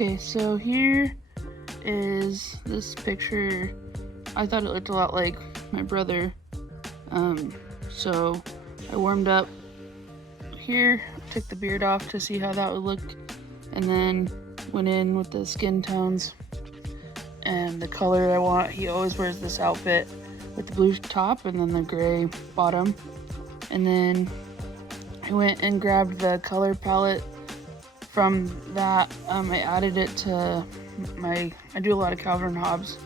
Okay, so here is this picture. I thought it looked a lot like my brother. So I warmed up here, took the beard off to see how that would look, and then went in with the skin tones and the color I want. He always wears this outfit with the blue top and then the gray bottom. And then I went and grabbed the color palette from that. I added it to I do a lot of Calvin and Hobbes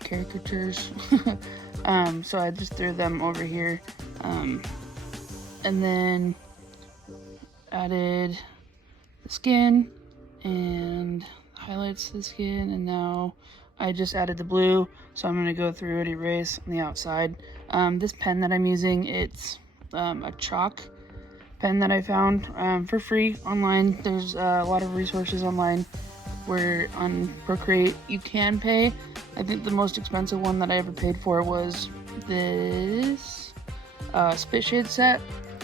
caricatures. So I just threw them over here. And then added the skin and highlights the skin, and now I just added the blue, so I'm going to go through and erase on the outside. This pen that I'm using, it's a chalk pen that I found for free online. There's a lot of resources online where on Procreate you can pay. I think the most expensive one that I ever paid for was this spit shade set.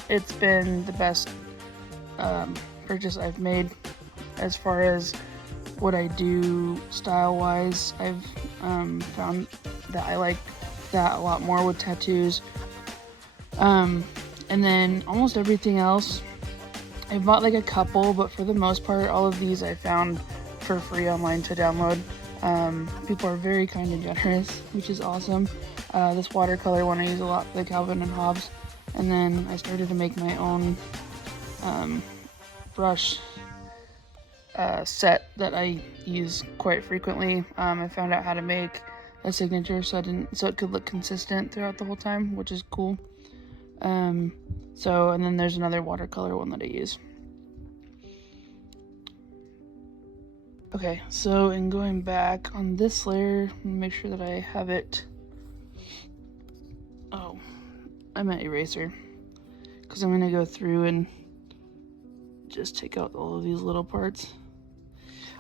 It's been the best purchase I've made as far as what I do style wise. I've found that I like that a lot more with tattoos. And then almost everything else, I bought like a couple, but for the most part, all of these I found for free online to download. People are very kind and generous, which is awesome. This watercolor one I use a lot for the Calvin and Hobbes. And then I started to make my own brush set that I use quite frequently. I found out how to make a signature so it could look consistent throughout the whole time, which is cool. And then there's another watercolor one that I use. Okay, so in going back on this layer, make sure that I have it. Oh, I meant eraser, because I'm gonna go through and just take out all of these little parts.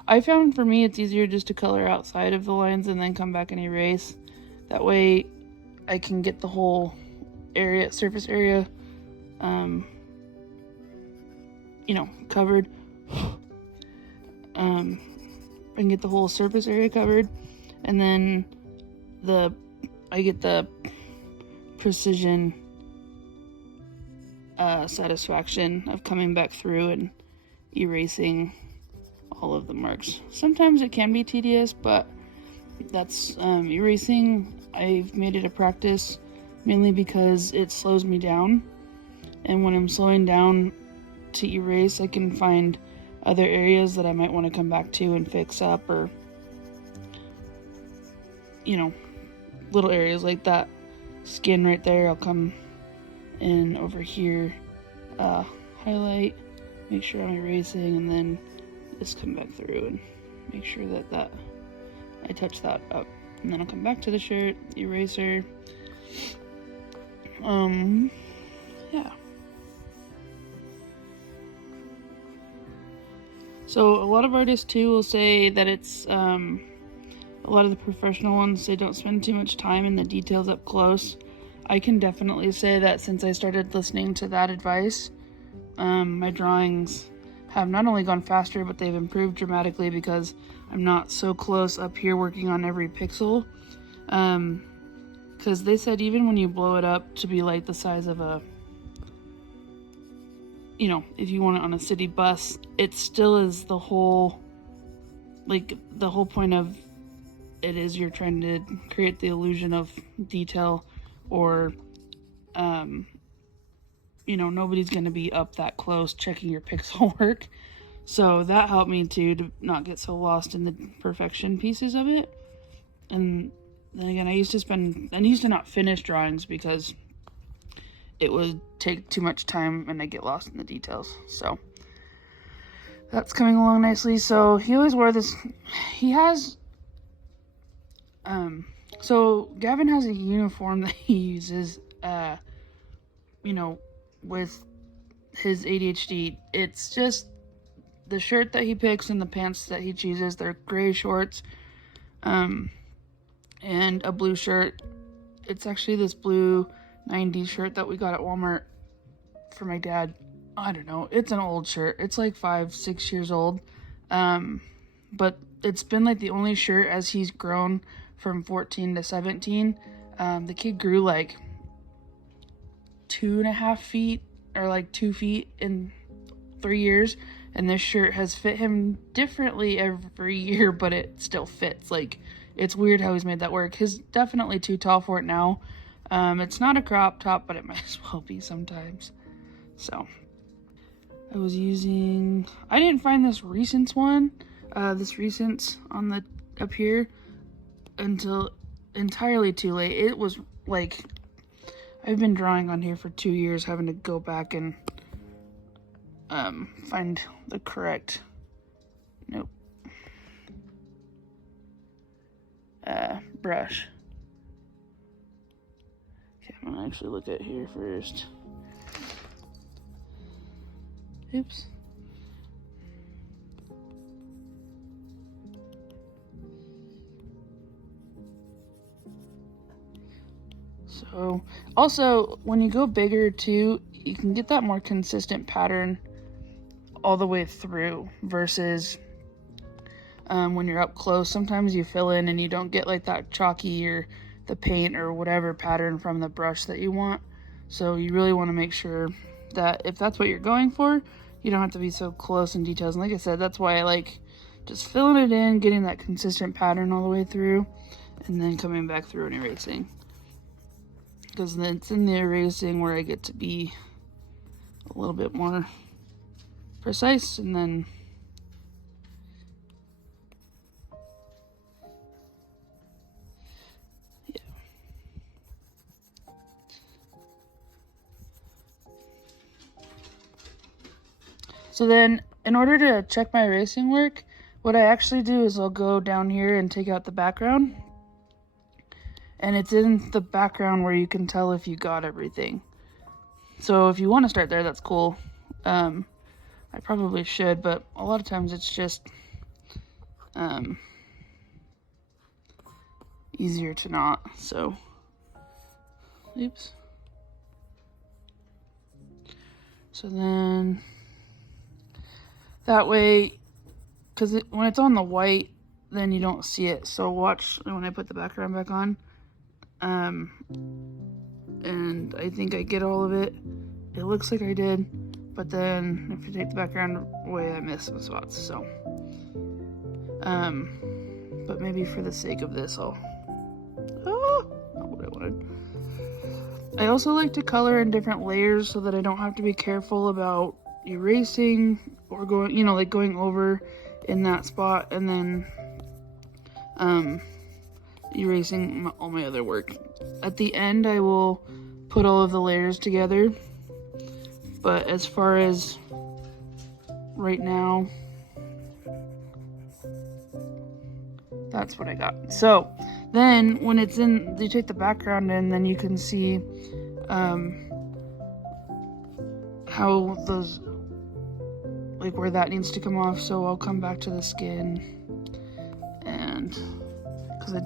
I found for me it's easier just to color outside of the lines and then come back and erase. That way I can get the whole area, surface area, covered. I can get the whole surface area covered, and then I get the precision satisfaction of coming back through and erasing all of the marks. Sometimes it can be tedious, but that's erasing. I've made it a practice mainly because it slows me down, and when I'm slowing down to erase, I can find other areas that I might want to come back to and fix up, or little areas like that skin right there. I'll come in over here, highlight, make sure I'm erasing, and then just come back through and make sure that I touch that up, and then I'll come back to the shirt, eraser. Yeah. So a lot of artists too will say that it's a lot of the professional ones say don't spend too much time in the details up close. I can definitely say that since I started listening to that advice, my drawings have not only gone faster, but they've improved dramatically because I'm not so close up here working on every pixel. Because they said even when you blow it up to be like the size of a, if you want it on a city bus, it still is the whole point of it is you're trying to create the illusion of detail, or nobody's going to be up that close checking your pixel work. So that helped me to not get so lost in the perfection pieces of it. And then again, I used to not finish drawings because it would take too much time and I get lost in the details. So that's coming along nicely. So he always wore this. He has so Gavin has a uniform that he uses with his ADHD. It's just the shirt that he picks and the pants that he chooses. They're gray shorts and a blue shirt. It's actually this blue 90s shirt that we got at Walmart for my dad. I don't know, it's an old shirt. It's like 5-6 years old. But it's been like the only shirt as he's grown from 14 to 17. The kid grew like 2.5 feet or like 2 feet in 3 years, and this shirt has fit him differently every year, but it still fits. Like, it's weird how he's made that work. He's definitely too tall for it now. It's not a crop top, but it might as well be sometimes. So I was using, I didn't find this Recents one, this Recents on the up here until entirely too late. It was like, I've been drawing on here for 2 years, having to go back and find the correct, brush. Okay, I'm gonna actually look at here first. Oops. So, also, when you go bigger too, you can get that more consistent pattern all the way through versus when you're up close. Sometimes you fill in and you don't get like that chalky or the paint or whatever pattern from the brush that you want. So you really want to make sure that if that's what you're going for, you don't have to be so close in details. And like I said, that's why I like just filling it in, getting that consistent pattern all the way through, and then coming back through and erasing. Because then it's in the erasing where I get to be a little bit more precise, and then so then in order to check my erasing work, what I actually do is I'll go down here and take out the background, and it's in the background where you can tell if you got everything. So if you want to start there, that's cool. I probably should, but a lot of times it's just easier to not. So, oops. So then that way, because when it's on the white, then you don't see it. So watch when I put the background back on. And I think I get all of it. It looks like I did, but then if you take the background away, I miss some spots. So, but maybe for the sake of this, not what I wanted. I also like to color in different layers so that I don't have to be careful about erasing or going, like going over in that spot and then erasing all my other work. At the end, I will put all of the layers together, but as far as right now, that's what I got. So then when it's in, you take the background in, then you can see how those, like where that needs to come off. So I'll come back to the skin, and because I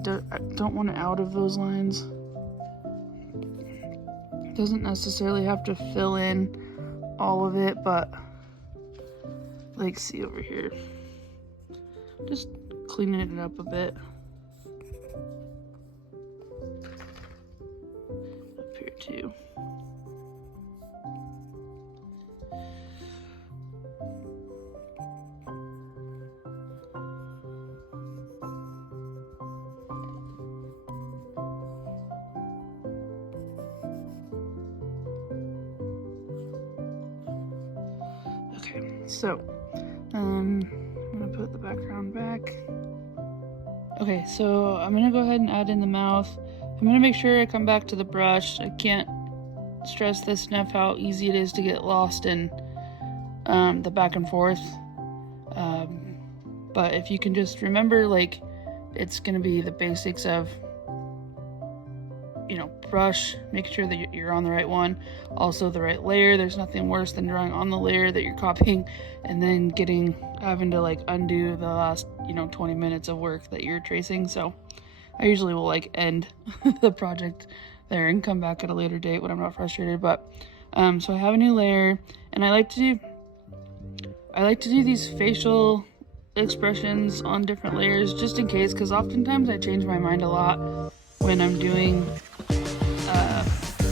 don't want it out of those lines. It doesn't necessarily have to fill in all of it, but like, see over here, just cleaning it up a bit. Up here too. So, I'm gonna put the background back. Okay, so I'm gonna go ahead and add in the mouth. I'm gonna make sure I come back to the brush. I can't stress this enough how easy it is to get lost in the back and forth. But if you can just remember, like, it's gonna be the basics of, brush, make sure that you're on the right one, also the right layer. There's nothing worse than drawing on the layer that you're copying and then having to like undo the last 20 minutes of work that you're tracing. So I usually will like end the project there and come back at a later date when I'm not frustrated. But so I have a new layer, and I like to do these facial expressions on different layers just in case, because oftentimes I change my mind a lot when I'm doing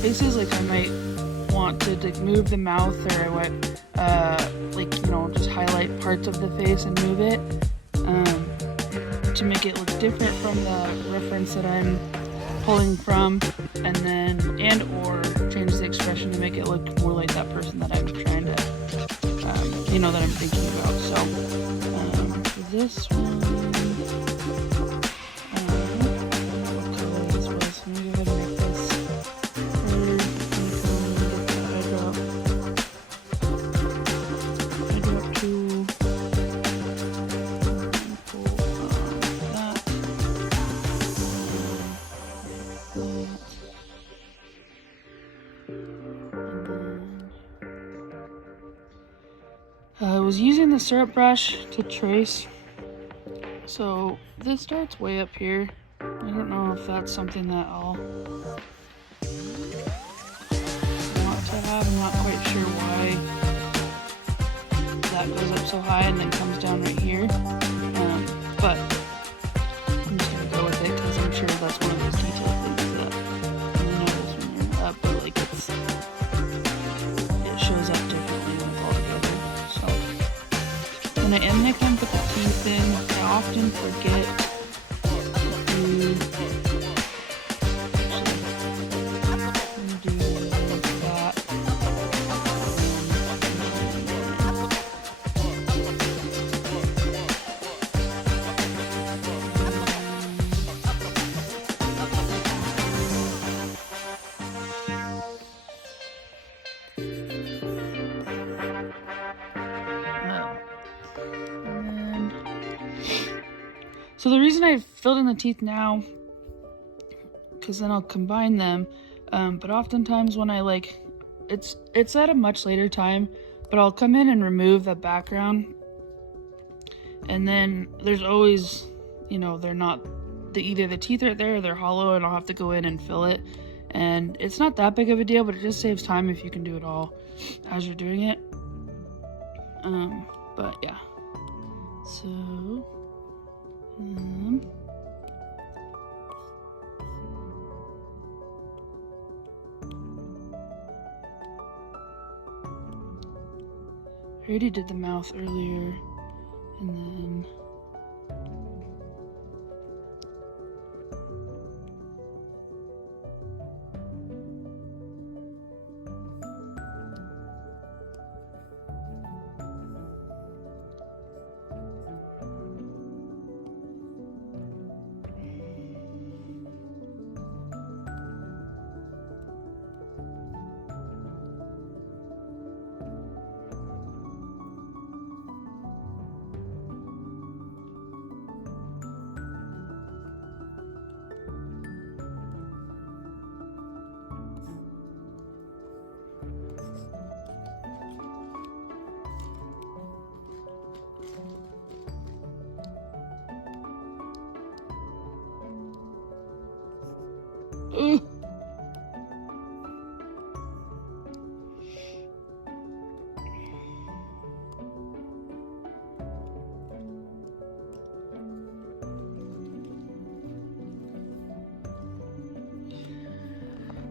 faces. Like I might want to like move the mouth, or I might like, you know, just highlight parts of the face and move it to make it look different from the reference that I'm pulling from, and then or change the expression to make it look more like that person that I'm trying to you know, that I'm thinking about. So for this one, what color this was, let me go ahead and make this hydro up to I was using the syrup brush to trace, so this starts way up here. I don't know if that's something that I'll want to have. I'm not quite sure why that goes up so high and then comes down right here, but I'm just gonna go with it because I'm sure that's one of those detail things that you notice when you're up, but like it shows up differently when it's all together. So when I am gonna come put the teeth in, I often forget to do that. So the reason I filled in the teeth now, because then I'll combine them, but oftentimes when I like, it's at a much later time, but I'll come in and remove the background, and then there's always, you know, they're not, either the teeth are there or they're hollow, and I'll have to go in and fill it, and it's not that big of a deal, but it just saves time if you can do it all as you're doing it. But yeah, so I already did the mouth earlier, and then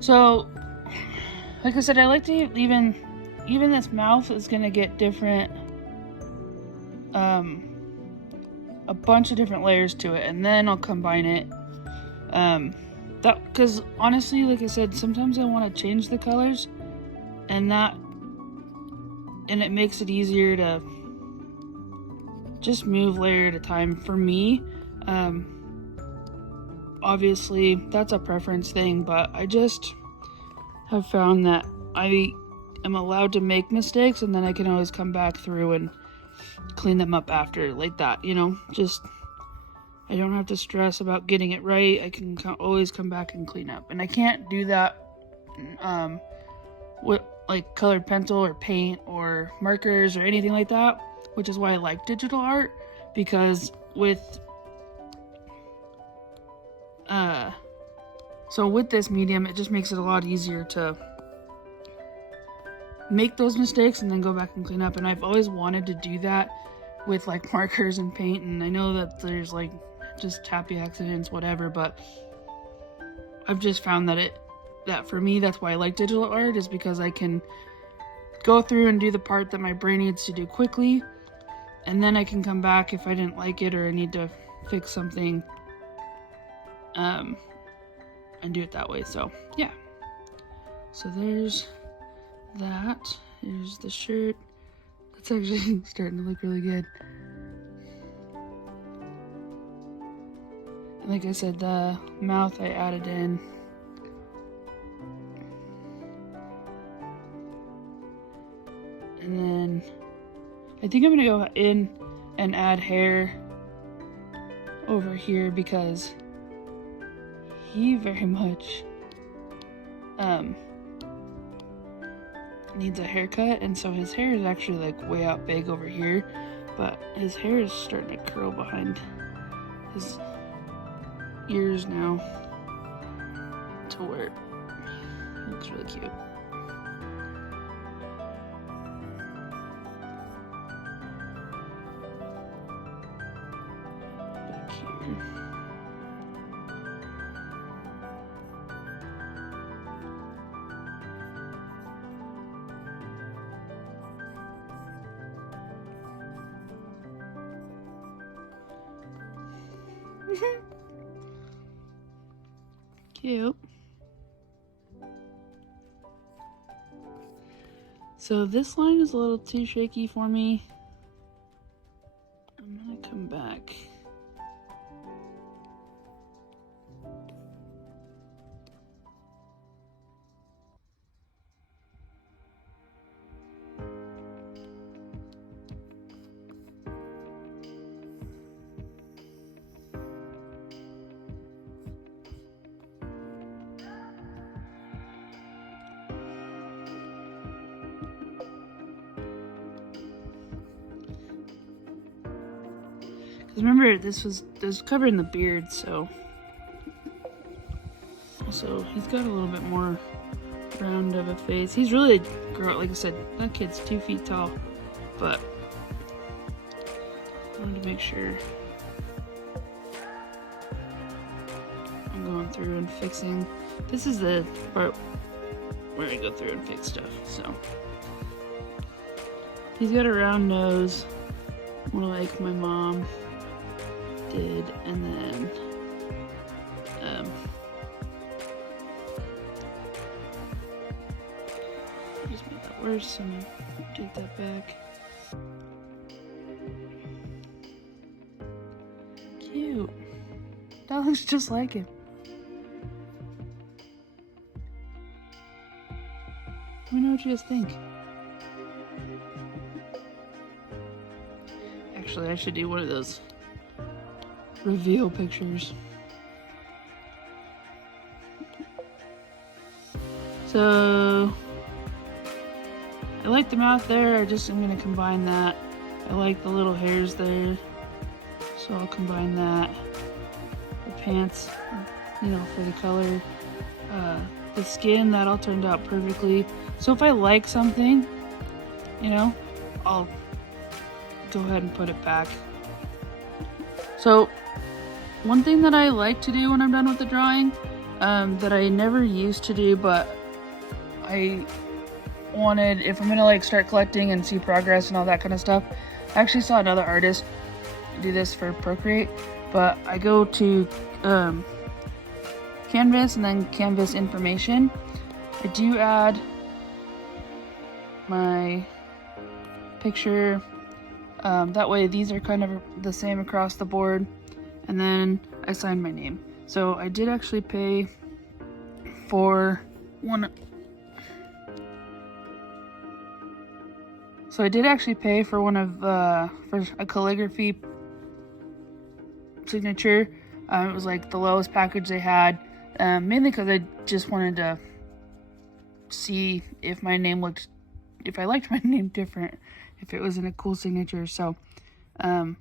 so, like I said, I like to even this mouth is gonna get different, a bunch of different layers to it, and then I'll combine it. Because honestly, like I said, sometimes I want to change the colors, and it makes it easier to just move layer at a time for me. Obviously that's a preference thing, but I just have found that I am allowed to make mistakes, and then I can always come back through and clean them up after, like that, you know, just I don't have to stress about getting it right. I can always come back and clean up, and I can't do that with like colored pencil or paint or markers or anything like that, which is why I like digital art, because with this medium, it just makes it a lot easier to make those mistakes and then go back and clean up. And I've always wanted to do that with like markers and paint, and I know that there's like just happy accidents, whatever, but I've just found that for me, that's why I like digital art, is because I can go through and do the part that my brain needs to do quickly, and then I can come back if I didn't like it or I need to fix something, and do it that way. So yeah, so there's that. Here's the shirt. That's actually starting to look really good. And like I said, the mouth I added in. And then I think I'm gonna go in and add hair over here because he very much needs a haircut, and so his hair is actually like way out big over here, but his hair is starting to curl behind his ears now to where it looks really cute. Back here. Cute. So this line is a little too shaky for me. I'm gonna come back. Because remember, this was covering the beard, so also he's got a little bit more round of a face. He's really grown. Like I said, that kid's 2 feet tall, but I wanted to make sure I'm going through and fixing. This is the part where I go through and fix stuff. So he's got a round nose, more like my mom did, and then I just made that worse, so I'm gonna take that back. Cute. That looks just like him. Let me know what you guys think. Actually, I should do one of those reveal pictures. So I like the mouth there. I'm gonna combine that. I like the little hairs there, so I'll combine that. The pants, you know, for the color. The skin, that all turned out perfectly. So if I like something, you know, I'll go ahead and put it back. So one thing that I like to do when I'm done with the drawing, that I never used to do, but I wanted, if I'm gonna like start collecting and see progress and all that kind of stuff. I actually saw another artist do this for Procreate, but I go to Canvas and then Canvas information. I do add my picture, that way these are kind of the same across the board, and then I sign my name. So I did actually pay for one. So I did actually pay for one of for a calligraphy signature. It was like the lowest package they had, mainly because I just wanted to see if my name looked, if I liked my name different, if it was in a cool signature. So I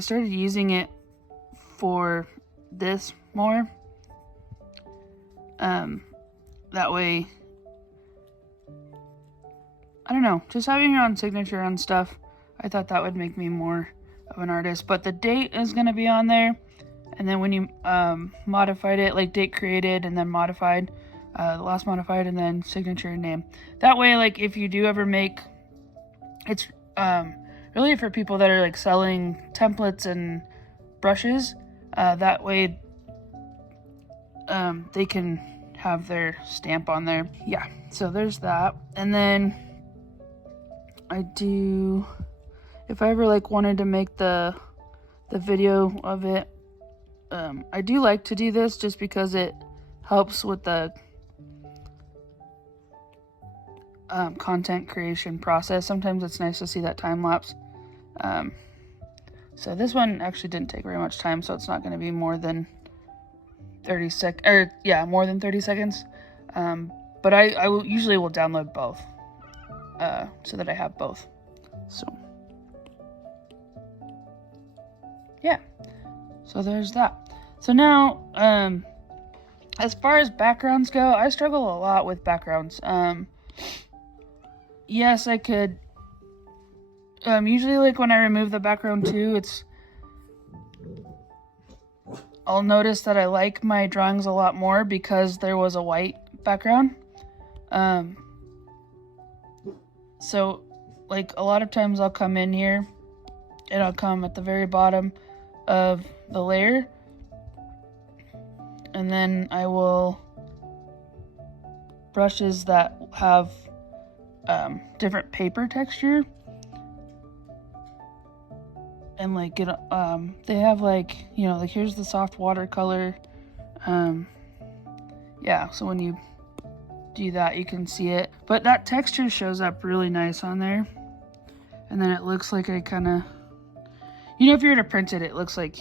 started using it for this more. That way, I don't know, just having your own signature on stuff I thought that would make me more of an artist. But the date is going to be on there. And then when you modified it, like date created and then modified, last modified, and then signature and name. That way, like if you do ever make, it's really for people that are like selling templates and brushes. That way they can have their stamp on there. Yeah, so there's that. And then I do, if I ever like wanted to make the video of it, I do like to do this just because it helps with the content creation process. Sometimes it's nice to see that time lapse. So this one actually didn't take very much time, so it's not going to be more than 30 seconds, or yeah, more than 30 seconds. But I will usually download both, so that I have both. So yeah, so there's that. So now, as far as backgrounds go, I struggle a lot with backgrounds. Yes, I could, usually like when I remove the background too, I'll notice that I like my drawings a lot more because there was a white background. So like a lot of times I'll come in here and I'll come at the very bottom of the layer, and then I will brushes that have different paper texture, and like it they have like, you know, like here's the soft watercolor. Yeah, so when you do that you can see it, but that texture shows up really nice on there, and then it looks like I kind of, you know, if you were to print it, it looks like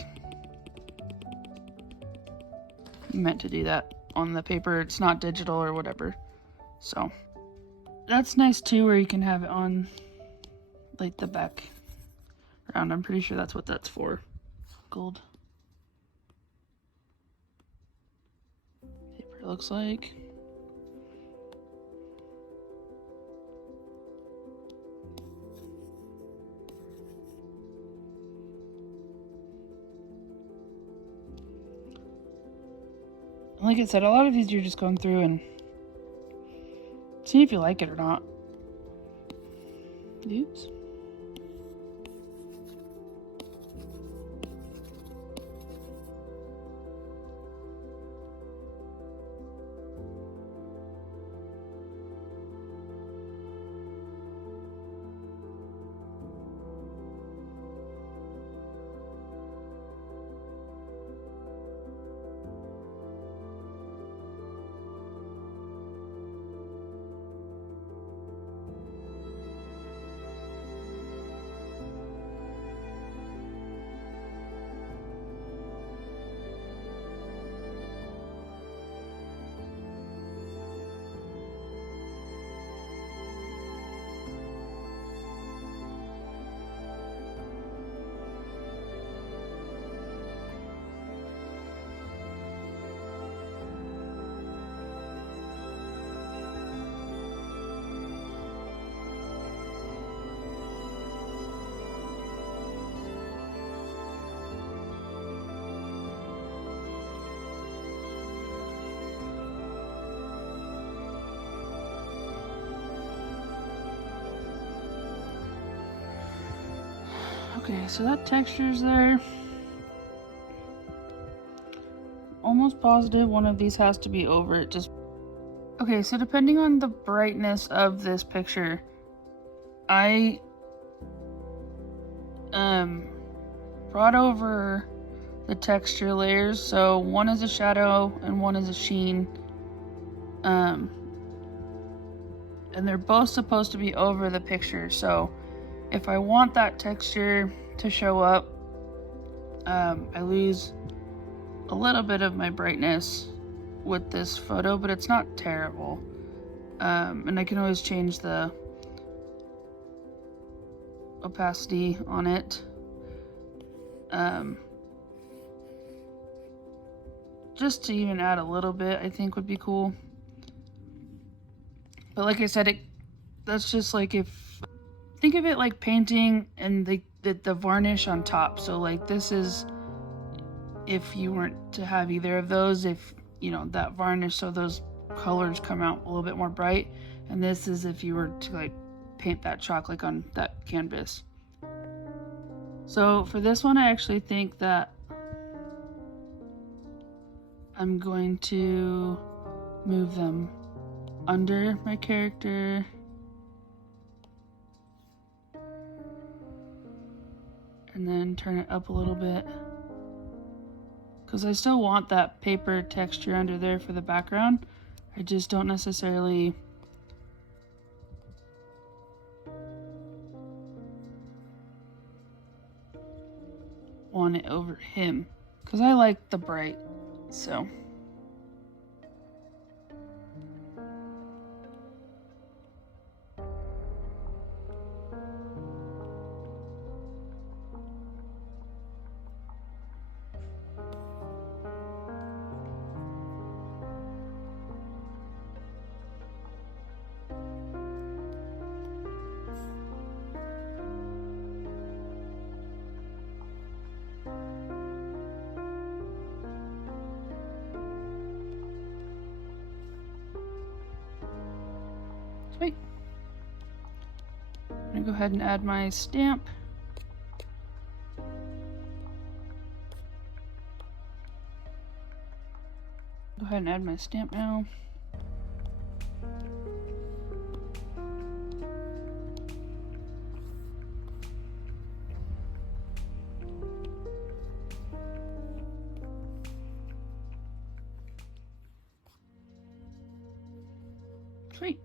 you meant to do that on the paper. It's not digital or whatever. So that's nice too, where you can have it on like the background. I'm pretty sure that's what that's for. Gold paper looks like. Like I said, a lot of these you're just going through and see if you like it or not. Oops. Okay, so that texture's there. Almost positive one of these has to be over it. Just okay, so depending on the brightness of this picture, I brought over the texture layers. So one is a shadow and one is a sheen. And they're both supposed to be over the picture. So if I want that texture to show up, I lose a little bit of my brightness with this photo, but it's not terrible. And I can always change the opacity on it. Just to even add a little bit, I think would be cool. But like I said, that's just like if think of it like painting and the varnish on top. So like this is if you weren't to have either of those, if you know that varnish, so those colors come out a little bit more bright, and this is if you were to like paint that chalk like on that canvas. So for this one, I actually think that I'm going to move them under my character and then turn it up a little bit, because I still want that paper texture under there for the background. I just don't necessarily want it over him, because I like the bright. So sweet. I'm gonna go ahead and add my stamp. Go ahead and add my stamp now. Sweet.